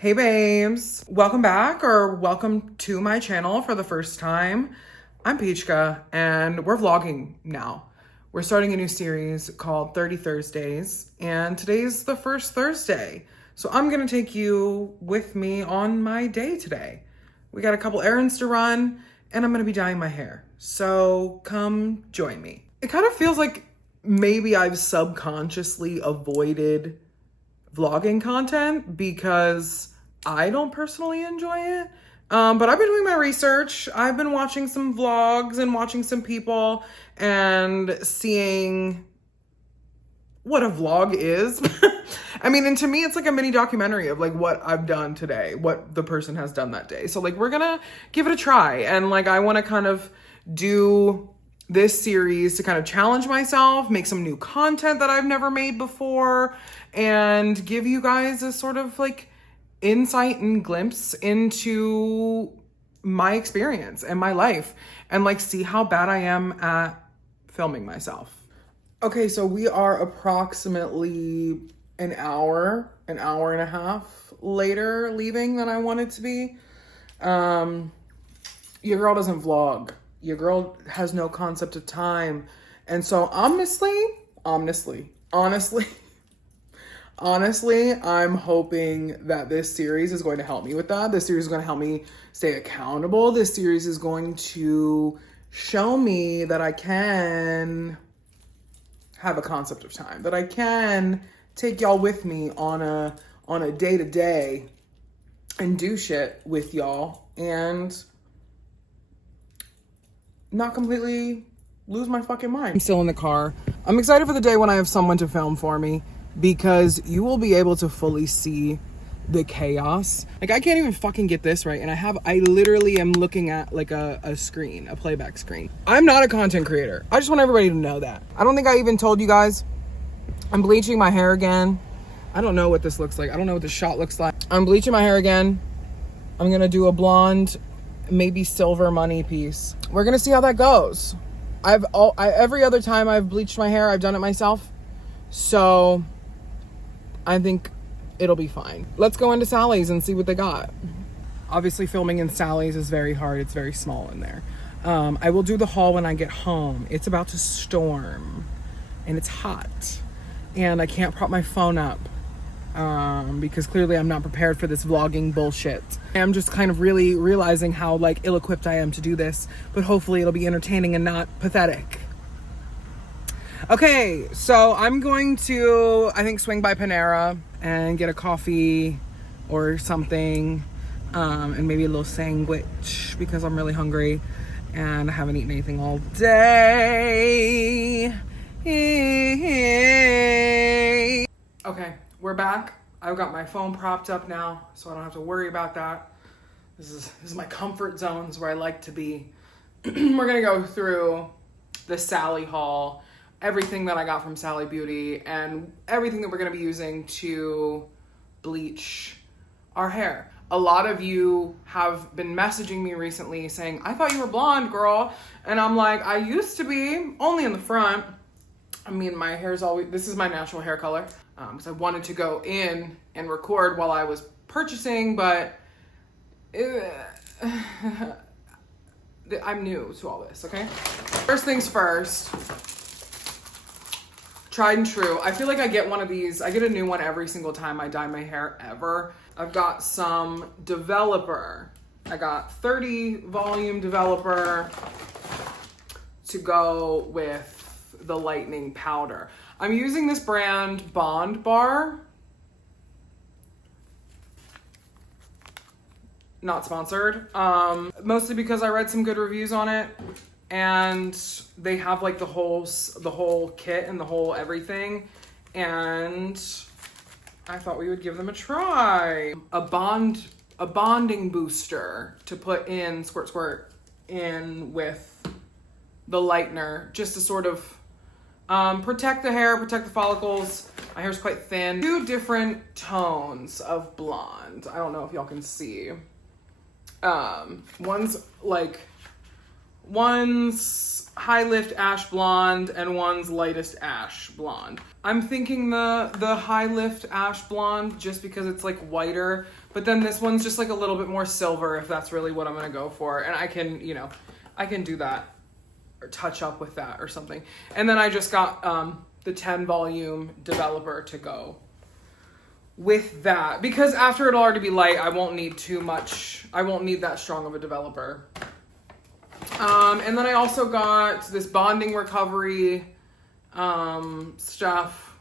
Hey babes, welcome back or welcome to my channel for the first time. I'm Peachka and we're vlogging now. We're starting a new series called 30 Thursdays and today's the first Thursday. So I'm gonna take you with me on my day today. We got a couple errands to run and I'm gonna be dyeing my hair. So come join me. It kind of feels like maybe I've subconsciously avoided vlogging content because I don't personally enjoy it. But I've been doing my research. I've been watching some vlogs and watching some people and seeing what a vlog is. I mean, and to me, it's like a mini documentary of like what I've done today, what the person has done that day. So like, we're gonna give it a try. And like, I wanna kind of do this series to kind of challenge myself, make some new content that I've never made before, and give you guys a sort of like insight and glimpse into my experience and my life and like see how bad I am at filming myself. Okay, so we are approximately an hour and a half later leaving than I wanted to be. Your girl doesn't vlog. Your girl has no concept of time. And so honestly, I'm hoping that this series is going to help me with that. This series is going to help me stay accountable. This series is going to show me that I can have a concept of time, that I can take y'all with me on a day-to-day and do shit with y'all and not completely lose my fucking mind. I'm still in the car. I'm excited for the day when I have someone to film for me because you will be able to fully see the chaos. Like, I can't even fucking get this right. And I literally am looking at like a screen, a playback screen. I'm not a content creator. I just want everybody to know that. I don't think I even told you guys, I'm bleaching my hair again. I don't know what this looks like. I don't know what the shot looks like. I'm bleaching my hair again. I'm gonna do a blonde, maybe silver money piece. We're gonna see how that goes. Every other time I've bleached my hair, I've done it myself. So I think it'll be fine. Let's go into Sally's and see what they got. Obviously filming in Sally's is very hard. It's very small in there. I will do the haul when I get home. It's about to storm and it's hot and I can't prop my phone up because clearly I'm not prepared for this vlogging bullshit. I'm just kind of really realizing how like ill-equipped I am to do this, but hopefully it'll be entertaining and not pathetic. Okay, so I'm going to, I think, swing by Panera and get a coffee or something, and maybe a little sandwich because I'm really hungry and I haven't eaten anything all day. Okay, we're back. I've got my phone propped up now, so I don't have to worry about that. This is my comfort zones where I like to be. We're gonna go through the Sally haul, everything that I got from Sally Beauty, and everything that we're gonna be using to bleach our hair. A lot of you have been messaging me recently saying, I thought you were blonde, girl. And I'm like, I used to be, only in the front. I mean, my hair's always, this is my natural hair color. Because I wanted to go in and record while I was purchasing, but I'm new to all this, okay? First things first, tried and true. I feel like I get one of these, I get a new one every single time I dye my hair ever. I've got some developer. I got 30 volume developer to go with the lightening powder. I'm using this brand Bond Bar. Not sponsored. Mostly because I read some good reviews on it and they have like the whole kit and the whole everything. And I thought we would give them a try. A bonding booster to put in, squirt in with the lightener, just to sort of protect the hair, protect the follicles. My hair's quite thin. Two different tones of blonde. I don't know if y'all can see. One's high lift ash blonde and one's lightest ash blonde. I'm thinking the high lift ash blonde just because it's like whiter, But then this one's just like a little bit more silver if that's really what I'm gonna go for. And I can, you know, I can do that or touch up with that or something. And then I just got the 10 volume developer to go with that, because after it'll already be light, I won't need too much. I won't need that strong of a developer. And then I also got this bonding recovery stuff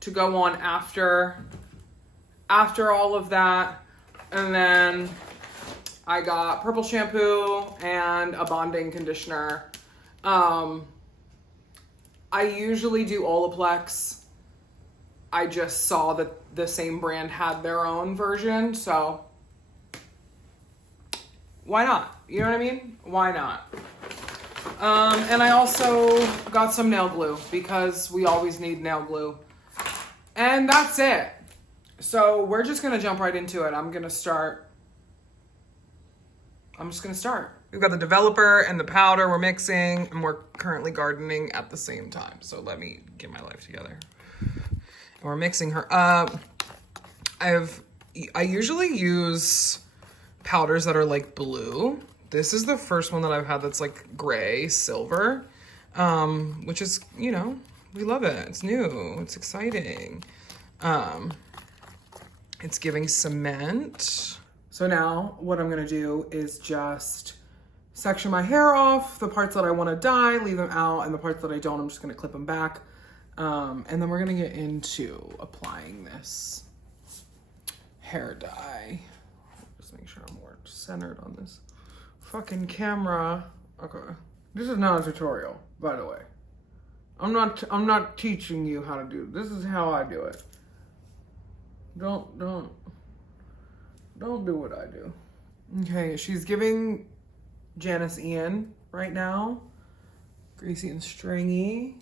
to go on after all of that. And then I got purple shampoo and a bonding conditioner. I usually do Olaplex. I just saw that the same brand had their own version, so why not? You know what I mean? Why not? And I also got some nail glue because we always need nail glue. And that's it. So we're just gonna jump right into it. I'm just gonna start. We've got the developer and the powder we're mixing, and we're currently gardening at the same time. So let me get my life together. And we're mixing her up. I usually use powders that are like blue. This is the first one that I've had that's like gray, silver, which is, you know, we love it. It's new, it's exciting. It's giving cement. So now what I'm gonna do is just section my hair off. The parts that I wanna dye, leave them out, and the parts that I don't, I'm just gonna clip them back. And then we're gonna get into applying this hair dye. Just make sure I'm more centered on this fucking camera. Okay. This is not a tutorial, by the way. I'm not teaching you how to do it. This is how I do it. Don't do what I do. Okay, she's giving Janice Ian right now. Greasy and stringy.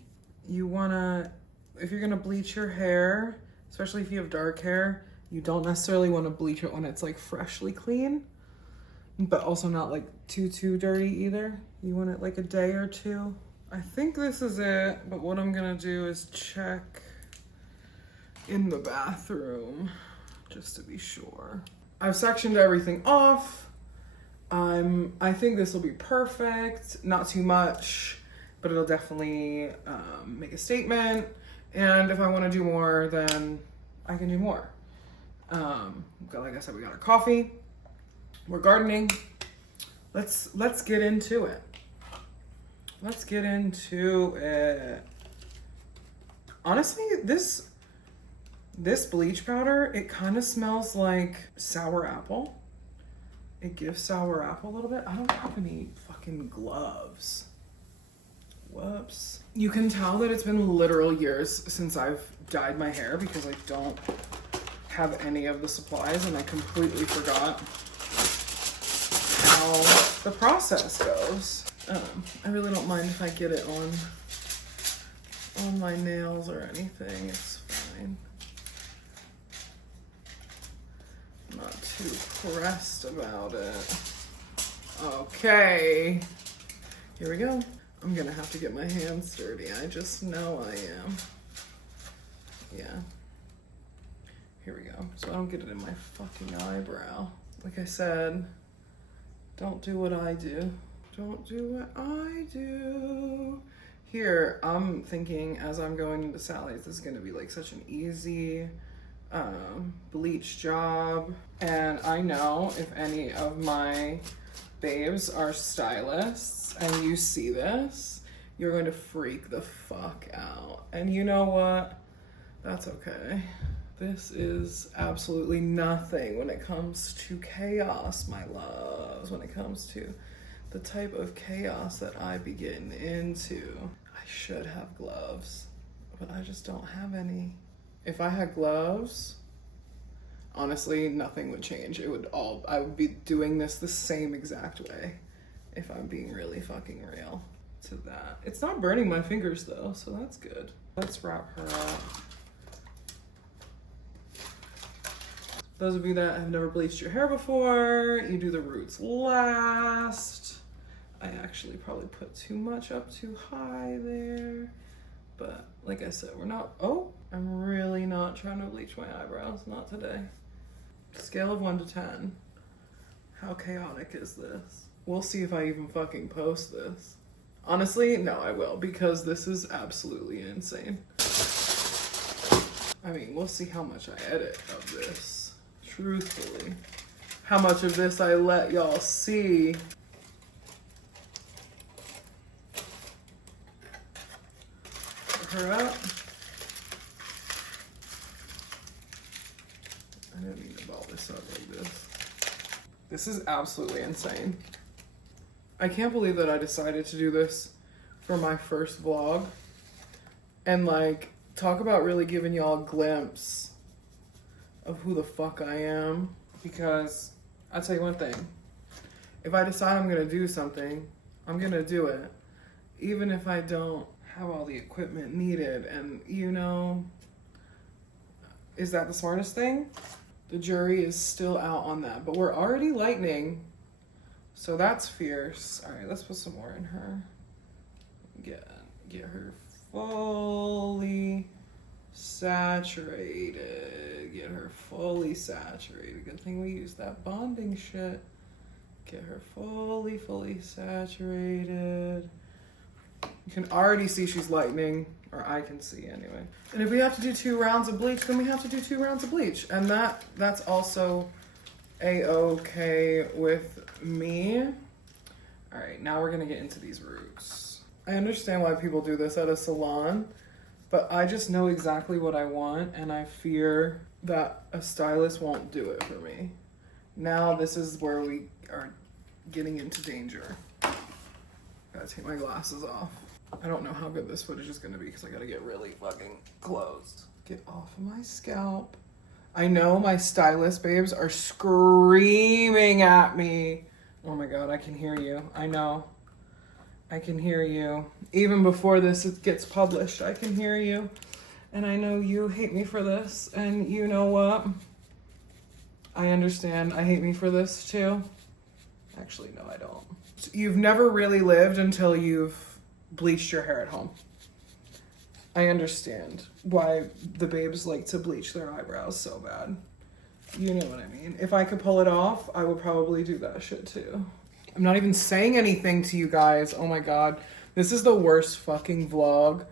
You wanna, if you're gonna bleach your hair, especially if you have dark hair, you don't necessarily want to bleach it when it's like freshly clean, but also not like too dirty either. You want it like a day or two. I think this is it, but what I'm gonna do is check in the bathroom just to be sure. I've sectioned everything off. I think this will be perfect. Not too much, but it'll definitely make a statement. And if I want to do more, then I can do more. Like I said, we got our coffee. We're gardening. Let's get into it. Let's get into it. Honestly, this bleach powder, it kind of smells like sour apple. It gives sour apple a little bit. I don't have any fucking gloves. Whoops. You can tell that it's been literal years since I've dyed my hair because I don't have any of the supplies, and I completely forgot how the process goes. I really don't mind if I get it on my nails or anything. It's fine. I'm not too pressed about it. Okay, here we go. I'm gonna have to get my hands dirty. I just know I am. Yeah. Here we go. So I don't get it in my fucking eyebrow. Like I said, don't do what I do. Don't do what I do. Here, I'm thinking as I'm going into Sally's, this is gonna be like such an easy bleach job. And I know if any of my babes are stylists and you see this, you're going to freak the fuck out. And you know what? That's okay. This is absolutely nothing when it comes to chaos, my loves. When it comes to the type of chaos that I be getting into. I should have gloves, but I just don't have any. If I had gloves, honestly, nothing would change. I would be doing this the same exact way, if I'm being really fucking real to that. It's not burning my fingers though, so that's good. Let's wrap her up. Those of you that have never bleached your hair before, you do the roots last. I actually probably put too much up too high there. But like I said, I'm really not trying to bleach my eyebrows, not today. Scale of 1 to 10. How chaotic is this? We'll see if I even fucking post this. Honestly, no, I will, because this is absolutely insane. I mean, we'll see how much I edit of this, truthfully. How much of this I let y'all see. Put her up. I didn't mean to ball this up like this. This is absolutely insane. I can't believe that I decided to do this for my first vlog. And like, talk about really giving y'all a glimpse of who the fuck I am. Because I'll tell you one thing. If I decide I'm gonna do something, I'm gonna do it. Even if I don't have all the equipment needed. And you know, is that the smartest thing? The jury is still out on that, but we're already lightning. So that's fierce. All right, let's put some more in her. Get her fully saturated. Get her fully saturated. Good thing we used that bonding shit. Get her fully saturated. You can already see she's lightning, or I can see anyway. And if we have to do 2 rounds of bleach, then we have to do 2 rounds of bleach. And that's also a-okay with me. All right, now we're gonna get into these roots. I understand why people do this at a salon, but I just know exactly what I want, and I fear that a stylist won't do it for me. Now this is where we are getting into danger. Gotta take my glasses off. I don't know how good this footage is gonna be because I gotta get really fucking close. Get off of my scalp. I know my stylist babes are screaming at me. Oh my God, I can hear you. I know. I can hear you. Even before this gets published, I can hear you. And I know you hate me for this. And you know what? I understand. I hate me for this too. Actually, no, I don't. You've never really lived until you've bleached your hair at home. I understand why the babes like to bleach their eyebrows so bad. You know what I mean. If I could pull it off, I would probably do that shit too. I'm not even saying anything to you guys. Oh my God. This is the worst fucking vlog.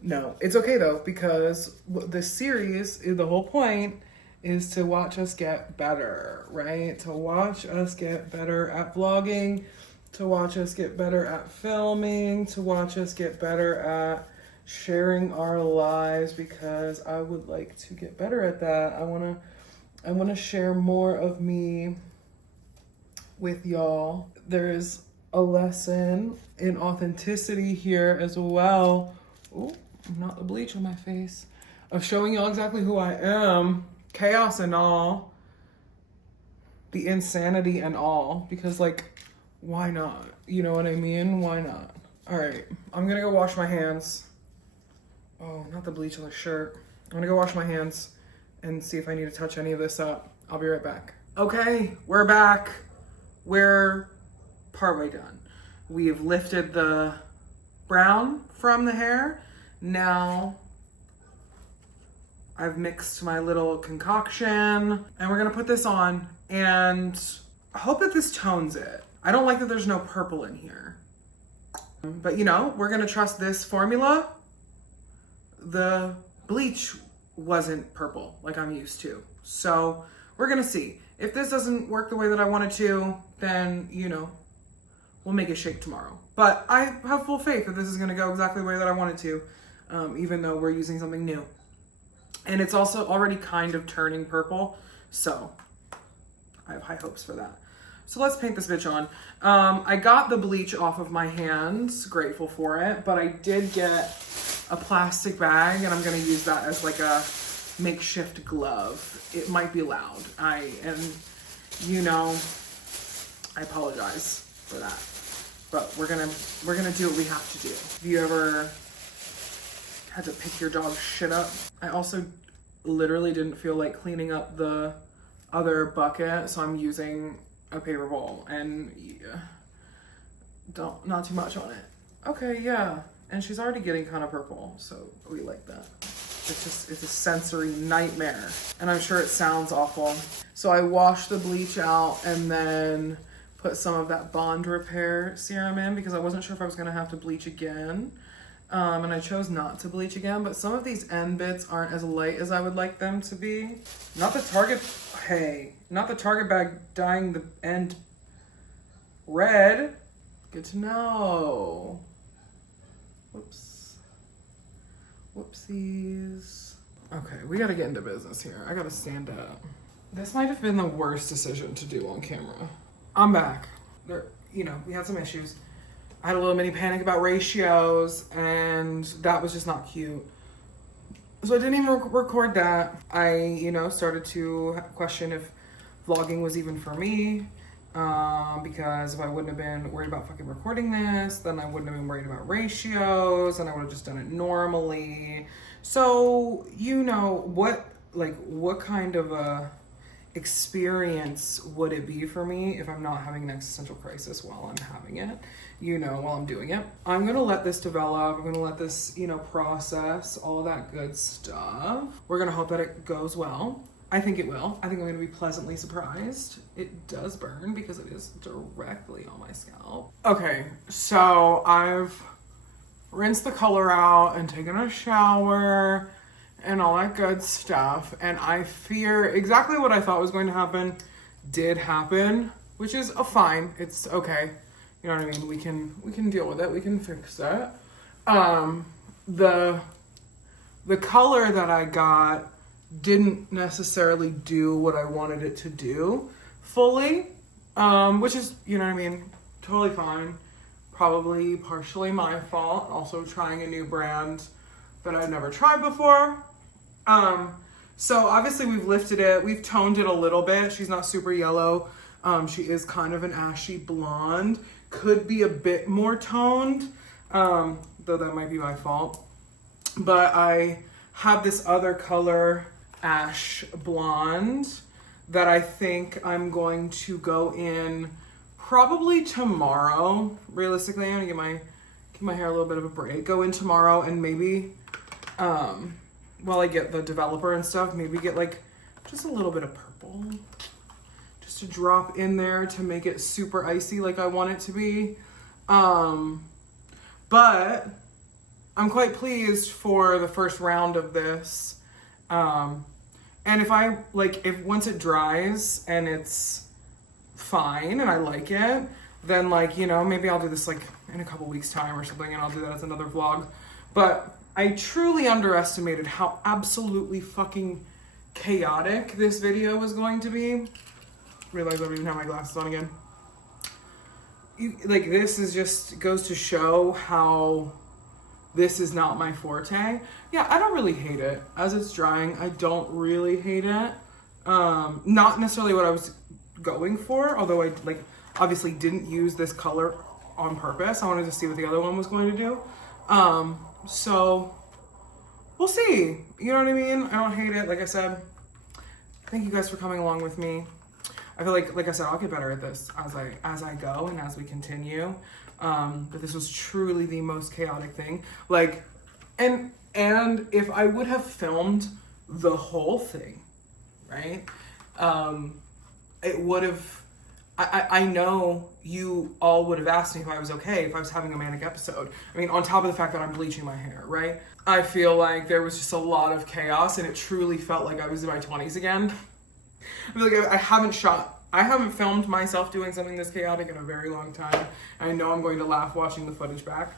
No, it's okay though, because this series, the whole point is to watch us get better, right? To watch us get better at vlogging, to watch us get better at filming, to watch us get better at sharing our lives, because I would like to get better at that. I want to share more of me with y'all. There's a lesson in authenticity here as well. Oh, not the bleach on my face. Of showing y'all exactly who I am. Chaos and all. The insanity and all. Because like, why not? You know what I mean? Why not? All right, I'm gonna go wash my hands. Oh, not the bleach on the shirt. I'm gonna go wash my hands and see if I need to touch any of this up. I'll be right back. Okay, we're back. We're partway done. We've lifted the brown from the hair. Now I've mixed my little concoction and we're gonna put this on and I hope that this tones it. I don't like that there's no purple in here. But you know, we're gonna trust this formula. The bleach wasn't purple like I'm used to. So we're gonna see. If this doesn't work the way that I want it to, then, you know, we'll make it shake tomorrow. But I have full faith that this is gonna go exactly the way that I want it to, even though we're using something new. And it's also already kind of turning purple, so I have high hopes for that. So let's paint this bitch on. I got the bleach off of my hands, grateful for it, but I did get a plastic bag and I'm gonna use that as like a makeshift glove. It might be loud. You know, I apologize for that. But we're gonna do what we have to do. Have you ever had to pick your dog's shit up? I also literally didn't feel like cleaning up the other bucket, so I'm using a paper bowl and yeah, not too much on it. Okay, yeah. And she's already getting kind of purple, so we like that. it's a sensory nightmare. And I'm sure it sounds awful. So I washed the bleach out and then put some of that bond repair serum in because I wasn't sure if I was gonna have to bleach again. And I chose not to bleach again, but some of these end bits aren't as light as I would like them to be. Not the Target bag dyeing the end red. Good to know. Whoops. Whoopsies. Okay, we gotta get into business here. I gotta stand up. This might have been the worst decision to do on camera. I'm back. We had some issues. I had a little mini panic about ratios, and that was just not cute. So I didn't even record that. I, started to question if vlogging was even for me, because if I wouldn't have been worried about fucking recording this, then I wouldn't have been worried about ratios, and I would have just done it normally. So, what kind of a experience would it be for me if I'm not having an existential crisis while I'm having it, while I'm doing it? I'm gonna let this develop. I'm gonna let this, process all that good stuff. We're gonna hope that it goes well. I think it will. I think I'm gonna be pleasantly surprised. It does burn because it is directly on my scalp. Okay, so I've rinsed the color out and taken a shower and all that good stuff. And I fear exactly what I thought was going to happen did happen, which is fine. It's okay. You know what I mean? We can deal with it. We can fix it. The color that I got didn't necessarily do what I wanted it to do fully, which is, totally fine. Probably partially my fault. Also trying a new brand that I've never tried before. So obviously we've lifted it, we've toned it a little bit. She's not super yellow. She is kind of an ashy blonde. Could be a bit more toned, though that might be my fault. But I have this other color, ash blonde, that I think I'm going to go in probably tomorrow. Realistically, I'm gonna give my hair a little bit of a break. Go in tomorrow and maybe, while I get the developer and stuff, maybe get just a little bit of purple. Just to drop in there to make it super icy like I want it to be. But I'm quite pleased for the first round of this. And if once it dries and it's fine and I like it, then maybe I'll do this in a couple weeks time or something, and I'll do that as another vlog. But I truly underestimated how absolutely fucking chaotic this video was going to be. Realize I don't even have my glasses on again. This is just goes to show how this is not my forte. Yeah, I don't really hate it. As it's drying, I don't really hate it. Not necessarily what I was going for, although I obviously didn't use this color on purpose. I wanted to see what the other one was going to do. So we'll see. You know what I mean? I don't hate it. Like I said, thank you guys for coming along with me. I feel like I said, I'll get better at this as I go and as we continue. But this was truly the most chaotic thing. And if I would have filmed the whole thing, right? It would have, I know you all would have asked me if I was okay, if I was having a manic episode. I mean, on top of the fact that I'm bleaching my hair, right? I feel like there was just a lot of chaos and it truly felt like I was in my 20s again. I feel like I haven't filmed myself doing something this chaotic in a very long time. I know I'm going to laugh watching the footage back.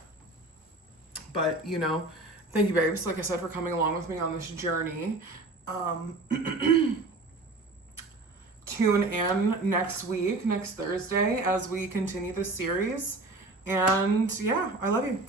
But, thank you, babes, like I said, for coming along with me on this journey. Tune in next week, next Thursday, as we continue this series. And yeah, I love you.